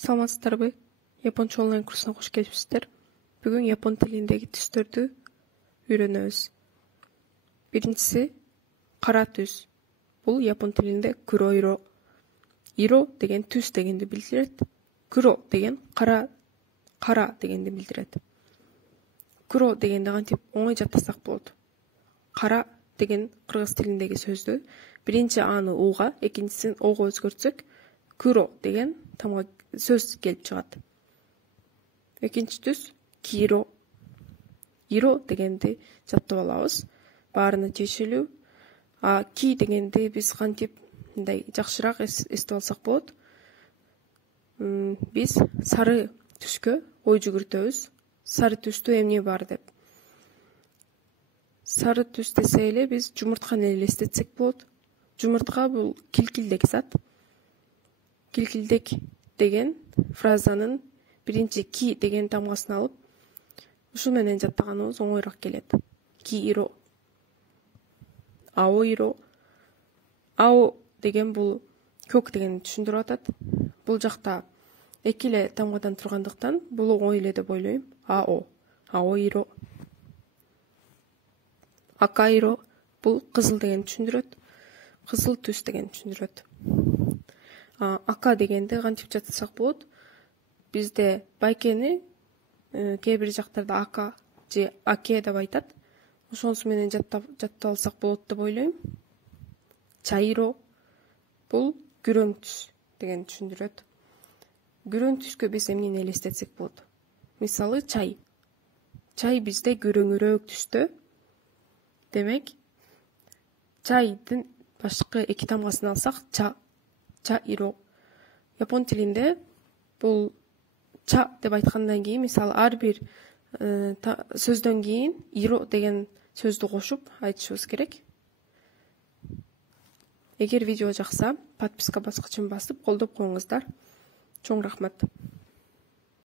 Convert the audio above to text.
Саламатсыздарбы? Японча онлайн курсуна кош келипсиздер. Бүгүн япон тилиндеги түстөрдү үйрөнөбүз. Биринчиси кара түс. Бул япон тилинде куроиро. Иро деген түс дегенди билдирет. Куро деген кара дегенди билдирет. Куро дегенди кантип оңой жаттасак болот. Кара деген кыргыз тилиндеги сөздү биринчи аны уга, экинчисин ого өзгөртсөк, куро деген тамга сөз келип чыгат. Экинчи түс киро. Иро дегенди жаттап алабыз. Баарына тиешелүү. Ки дегенди биз кантип мындай жакшыраак эстеп алсак болот. Биз сары түскө ой жүгүртөбүз. Сары түстө эмне бар деп. Сары түс десе эле биз жумуртканы элестетсек болот. Жумуртка бул килкилдек зат. Килкилдек деген фразанын биринчи ки деген тамгасын алып, ушул менен жаттаганыбыз оңойраак келет. Кииро. Аоиро. Ао деген бул көк дегенди түшүндүрүп атат. Бул жакта эки эле тамгадан тургандыктан бул оңой эле деп ойлойм. Аоиро. Акаиро бул кызыл дегенди түшүндүрөт. Кызыл түс дегенди түшүндүрөт. Ака дегенди кантип жаттасак болот? Бизде байкени кээ бир жактарда ака же аке деп айтат. Ошонусу менен жаттап алсак болот деп ойлойм. Чайро бул күрөң түс дегенди түшүндүрөт. Күрөң түскө биз эмнени элестетсек болот? Мисалы чай. Чай бизде күрөңүрөөк түстө. Демек, чайдын башкы эки тамгасын алсак, чаиро. Япон тилинде бул ча деп айткандан кийин, мисалы ар бир сөздөн кийин иро деген сөздү кошуп айтышыбыз керек. Эгер видео жакса, подписка баскычын басып колдоп коюңуздар. Чоң рахмат.